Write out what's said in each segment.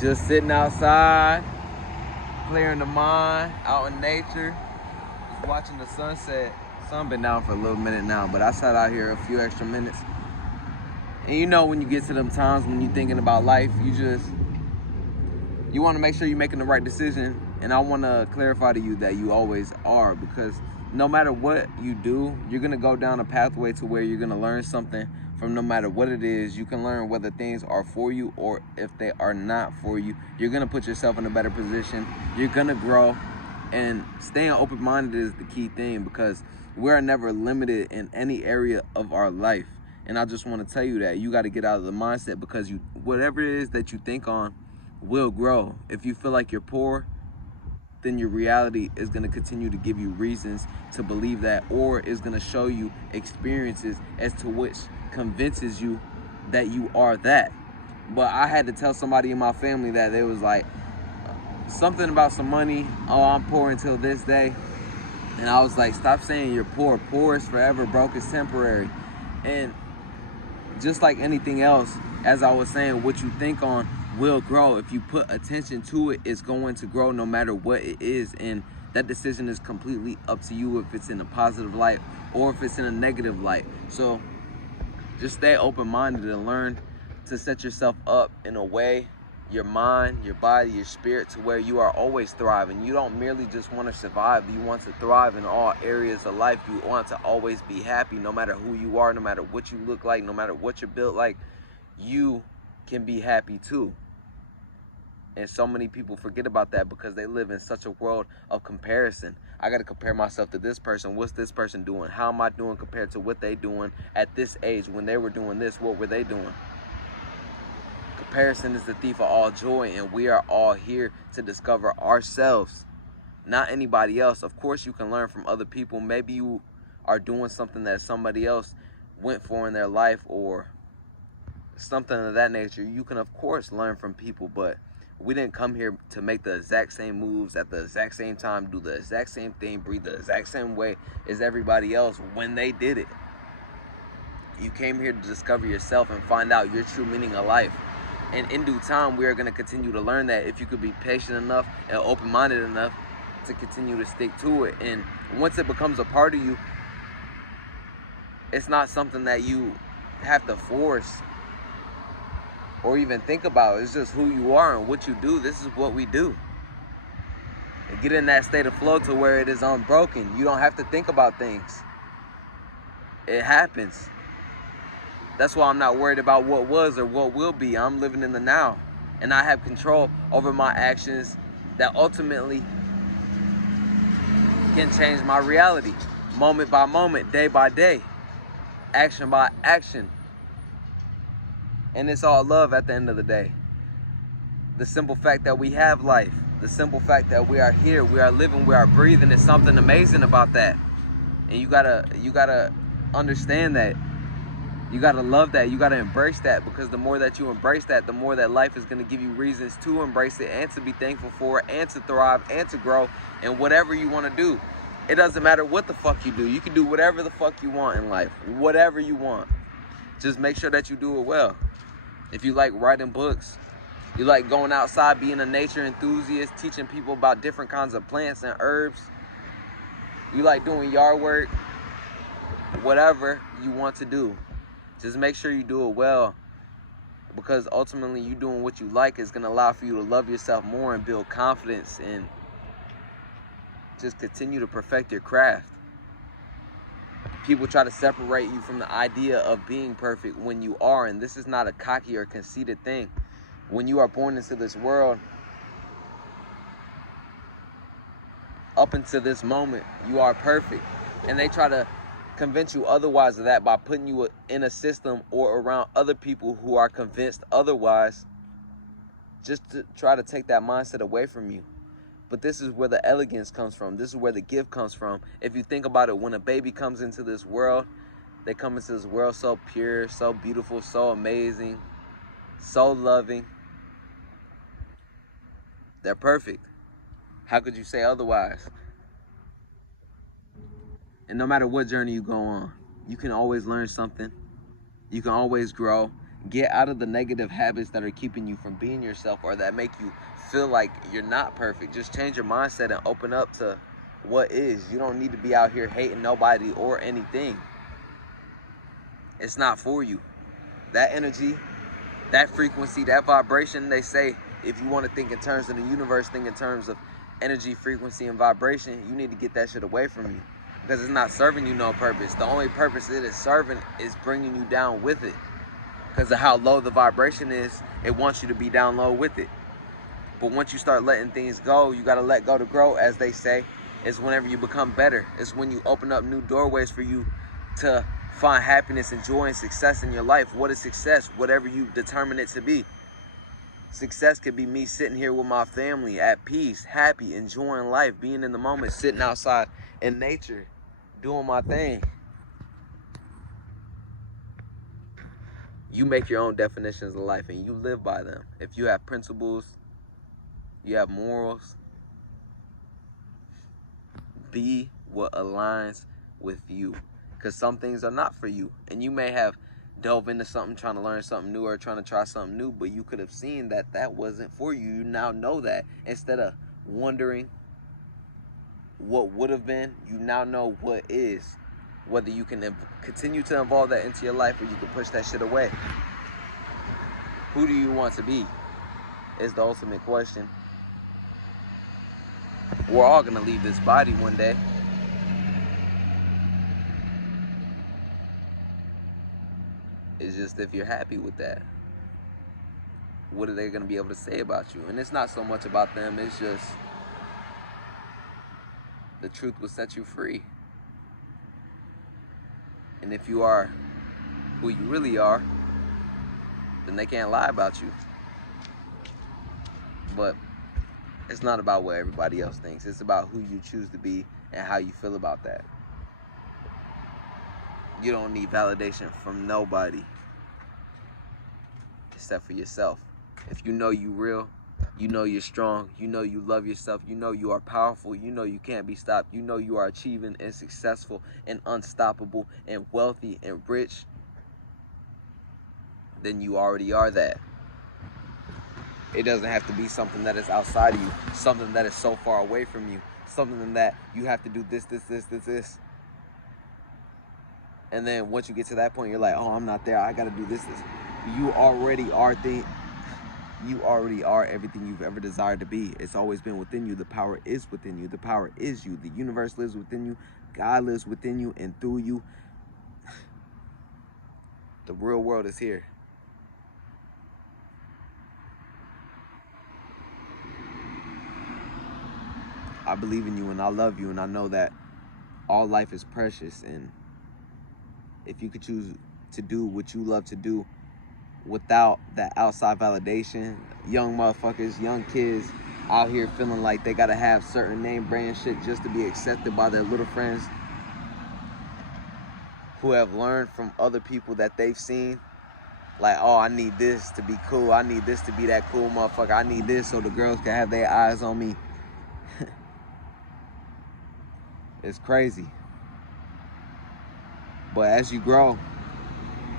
Just sitting outside, clearing the mind, out in nature, just watching the sunset. Sun been down for a little minute now, but I sat out here a few extra minutes. And you know when you get to them times when you're thinking about life, you want to make sure you're making the right decision. And I want to clarify to you that you always are, because no matter what you do, you're going to go down a pathway to where you're going to learn something from no matter what it is. You can learn whether things are for you or if they are not for you. You're going to put yourself in a better position. You're going to grow. And staying open-minded is the key thing, because we're never limited in any area of our life. And I just want to tell you that you got to get out of the mindset, because whatever it is that you think on will grow. If you feel like you're poor, then your reality is going to continue to give you reasons to believe that, or is going to show you experiences as to which convinces you that you are that. But I had to tell somebody in my family that they was like something about some money. Oh, I'm poor until this day. And I was like, stop saying you're poor. Poor is forever, broke is temporary. And just like anything else, as I was saying, what you think on will grow. If you put attention to it, it's going to grow no matter what it is. And that decision is completely up to you, if it's in a positive light or if it's in a negative light. So just stay open-minded and learn to set yourself up in a way, your mind, your body, your spirit, to where you are always thriving. You don't merely just want to survive. You want to thrive in all areas of life. You want to always be happy, no matter who you are, no matter what you look like, no matter what you're built like. You can be happy too. And so many people forget about that because they live in such a world of comparison. I got to compare myself to this person. What's this person doing? How am I doing compared to what they doing at this age? When they were doing this, what were they doing? Comparison is the thief of all joy, and we are all here to discover ourselves, not anybody else. Of course, you can learn from other people. Maybe you are doing something that somebody else went for in their life or something of that nature. You can, of course, learn from people, but we didn't come here to make the exact same moves at the exact same time, do the exact same thing, breathe the exact same way as everybody else when they did it. You came here to discover yourself and find out your true meaning of life. And in due time, we are going to continue to learn that, if you could be patient enough and open-minded enough to continue to stick to it. And once it becomes a part of you, it's not something that you have to force or even think about. It's just who you are and what you do. This is what we do. And get in that state of flow to where it is unbroken. You don't have to think about things. It happens. That's why I'm not worried about what was or what will be. I'm living in the now. And I have control over my actions that ultimately can change my reality. Moment by moment, day by day, action by action. And it's all love at the end of the day. The simple fact that we have life, the simple fact that we are here, we are living, we are breathing, is something amazing about that. And you gotta understand that. You gotta love that. You gotta embrace that, because the more that you embrace that, the more that life is gonna give you reasons to embrace it and to be thankful for it and to thrive and to grow in whatever you wanna do. It doesn't matter what the fuck you do. You can do whatever the fuck you want in life. Whatever you want. Just make sure that you do it well. If you like writing books, you like going outside, being a nature enthusiast, teaching people about different kinds of plants and herbs, you like doing yard work, whatever you want to do, just make sure you do it well, because ultimately you doing what you like is going to allow for you to love yourself more and build confidence and just continue to perfect your craft. People try to separate you from the idea of being perfect when you are, and this is not a cocky or conceited thing. When you are born into this world, up until this moment, you are perfect. And they try to convince you otherwise of that by putting you in a system or around other people who are convinced otherwise, just to try to take that mindset away from you. But this is where the elegance comes from. This is where the gift comes from. If you think about it, when a baby comes into this world, they come into this world so pure, so beautiful, so amazing, so loving. They're perfect. How could you say otherwise? And no matter what journey you go on, you can always learn something. You can always grow. Get out of the negative habits that are keeping you from being yourself or that make you feel like you're not perfect. Just change your mindset and open up to what is. You don't need to be out here hating nobody or anything. It's not for you. That energy, that frequency, that vibration, they say, if you want to think in terms of the universe, think in terms of energy, frequency, and vibration, you need to get that shit away from you because it's not serving you no purpose. The only purpose it is serving is bringing you down with it. Because of how low the vibration is, it wants you to be down low with it. But once you start letting things go, you got to let go to grow, as they say. It's whenever you become better. It's when you open up new doorways for you to find happiness and joy and success in your life. What is success? Whatever you determine it to be. Success could be me sitting here with my family at peace, happy, enjoying life, being in the moment, sitting outside in nature, doing my thing. You make your own definitions of life and you live by them. If you have principles, you have morals, be what aligns with you. Because some things are not for you. And you may have dove into something, trying to learn something new or trying to try something new, but you could have seen that that wasn't for you. You now know that. Instead of wondering what would have been, you now know what is. Whether you can continue to involve that into your life or you can push that shit away. Who do you want to be? Is the ultimate question. We're all gonna leave this body one day. It's just if you're happy with that. What are they gonna be able to say about you? And it's not so much about them, it's just the truth will set you free. And if you are who you really are, then they can't lie about you. But it's not about what everybody else thinks. It's about who you choose to be and how you feel about that. You don't need validation from nobody except for yourself. If you know you real, you know you're strong, you know you love yourself, you know you are powerful, you know you can't be stopped, you know you are achieving and successful and unstoppable and wealthy and rich, then you already are that. It doesn't have to be something that is outside of you, something that is so far away from you, something that you have to do this. And then once you get to that point, you're like, oh, I'm not there, I gotta do this. You already are everything you've ever desired to be. It's always been within you. The power is within you. The power is you. The universe lives within you. God lives within you and through you. The real world is here. I believe in you and I love you and I know that all life is precious, and if you could choose to do what you love to do without that outside validation, young motherfuckers, young kids out here feeling like they gotta have certain name brand shit just to be accepted by their little friends who have learned from other people that they've seen. Like, oh, I need this to be cool. I need this to be that cool motherfucker. I need this so the girls can have their eyes on me. It's crazy. But as you grow,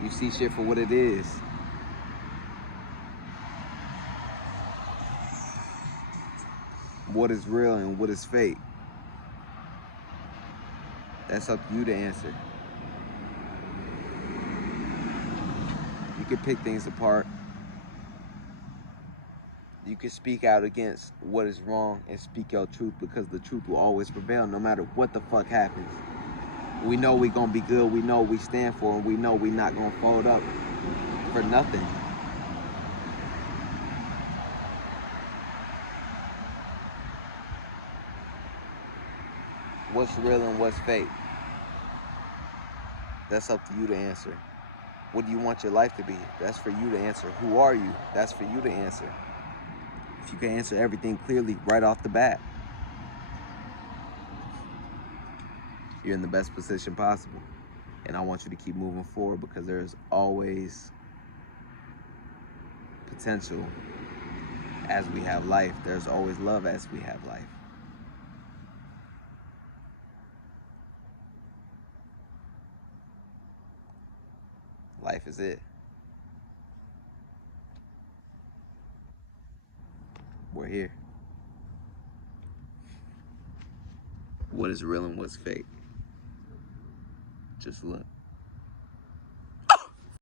you see shit for what it is. What is real and what is fake? That's up to you to answer. You can pick things apart. You can speak out against what is wrong and speak your truth, because the truth will always prevail no matter what the fuck happens. We know we gonna be good, we know we stand for, and we know we not gonna fold up for nothing. What's real and what's fake? That's up to you to answer. What do you want your life to be? That's for you to answer. Who are you? That's for you to answer. If you can answer everything clearly right off the bat, you're in the best position possible. And I want you to keep moving forward, because there's always potential as we have life. There's always love as we have life. Life is it. we're here. What is real and what's fake? Just look.